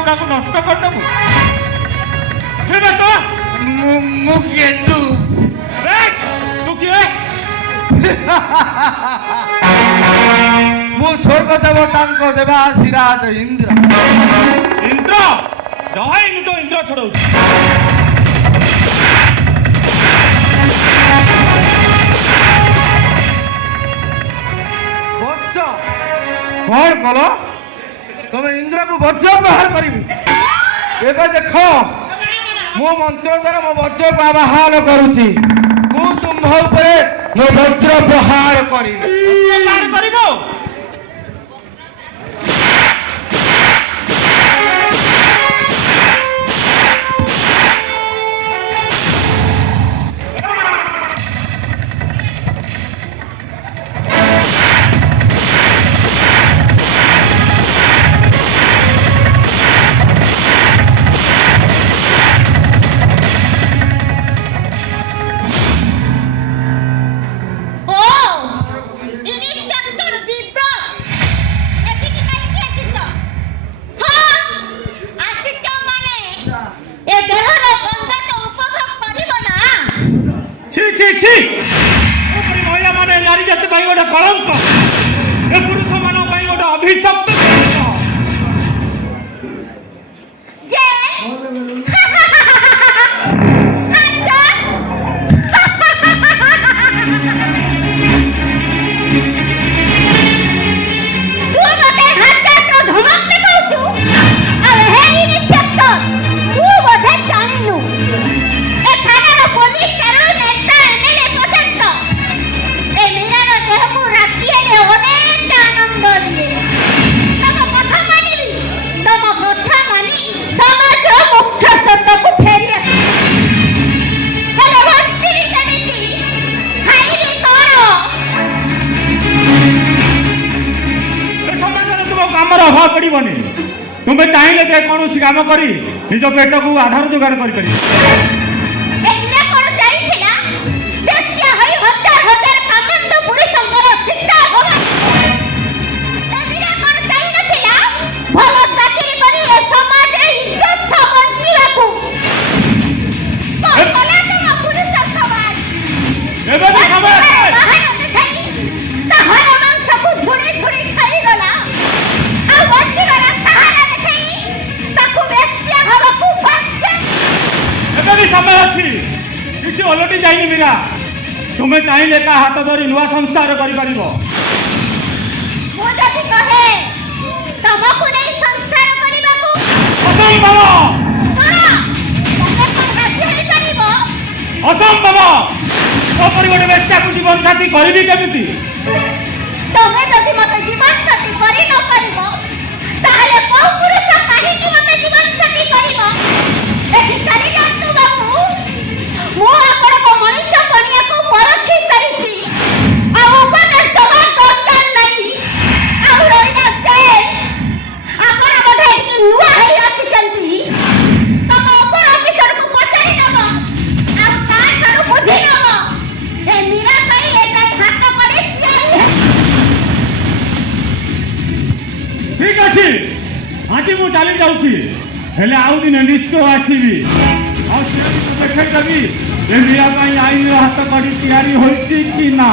ଗୁଡ଼ାକୁ ନଷ୍ଟ କରିଦେବୁ। ସେ ବେଟ ମୁଁ କିଏ ତୁ କିଏ? ମୁଁ ସ୍ୱର୍ଗ ଦେବତାଙ୍କ ଦେବାଧିରାଜ ଇନ୍ଦ୍ର। ଇନ୍ଦ୍ର ଦହାଇନି ତ ଇନ୍ଦ୍ର ଛଡ଼ଉଛି। ବତ୍ସ କଣ କଲ? ତମେ ଇନ୍ଦ୍ରକୁ ବଜ୍ର ପ୍ରହାର କରିବି। ଏବେ ଦେଖ ମୁଁ ମନ୍ତ୍ର ଦ୍ୱାରା ମୋ ବଜ୍ରକୁ ଆବାହନ କରୁଛି। ମୁଁ ତୁମ୍ଭ ଉପରେ ମୋ ବଜ୍ର ପ୍ରହାର କରିବି। ପ୍ରହାର କରିବ? ମହିଳା ମାନେ ନାରୀ ଜାତି ପାଇଁ ଗୋଟେ କଳଙ୍କ, ଏ ପୁରୁଷ ମାନଙ୍କ ପାଇଁ ଗୋଟେ ଅଭିଶପ୍ତ। ଅଭାବ ପଡ଼ିବନି। ତୁମେ ଚାହିଁଲେ ଯେକୌଣସି କାମ କରି ନିଜ ପେଟକୁ ଆଧାର ଯୋଗାଡ଼ କରିପାରିବ। ସମୟ ଅଛି, କିଛି ଓଲଟି ଯାଇନି ମୀରା। ତୁମେ ଚାହିଁଲେ ତା ହାତ ଧରି ନୂଆ ସଂସାର କରିପାରିବ। ଅସମ୍ଭବ। ତୋପରି ଗୋଟେ ବେଶ୍ୟାକୁ ଜୀବନ ସାଥୀ କରିବି କେମିତି? ତମେ ଯଦି ମତେ ଜୀବନ ସାଥୀ କରି ନ ପାରିବ, ତାହେଲେ କୋଉ ପୁରୁଷ କାହିଁକି ମତେ ଜୀବନ ସାଥୀ କରିବ? ଏଠି ଚାଲି ଯାଆନ୍ତୁ ବାବୁ। ମୁଁ ଆପଣଙ୍କ ମଣିଷ ପଣିଆକୁ ପରଖି ସାରିଛି। ଆଉ ଉପଦେଶ ଦେବା ଦରକାର ନାହିଁ। ଆଉ ରହିଲା ସେ, ଆପଣ ବୋଧେ ଏଠି ନୂଆ ହେଇ ଆସିଛନ୍ତି। ତମ ଉପର ଅଫିସରକୁ ପଚାରି ନେବ, ଆଉ ତାଠାରୁ ବୁଝି ନେବ ଏ ମୀରା ପାଇଁ ଏଯାଏ ହାତ କରି ତିଆରି ହେବ। ଠିକ ଅଛି, ଆଜି ମୁଁ ଚାଲି ଯାଉଛି, ହେଲେ ଆଉ ଦିନେ ନିଶ୍ଚୟ ଆସିବି। ଆଉ ଦେଖେଇଦେବି ଏ ମୀରା ପାଇଁ ଆଇନର ହାତ କଡ଼ି ତିଆରି ହୋଇଛି କି ନା।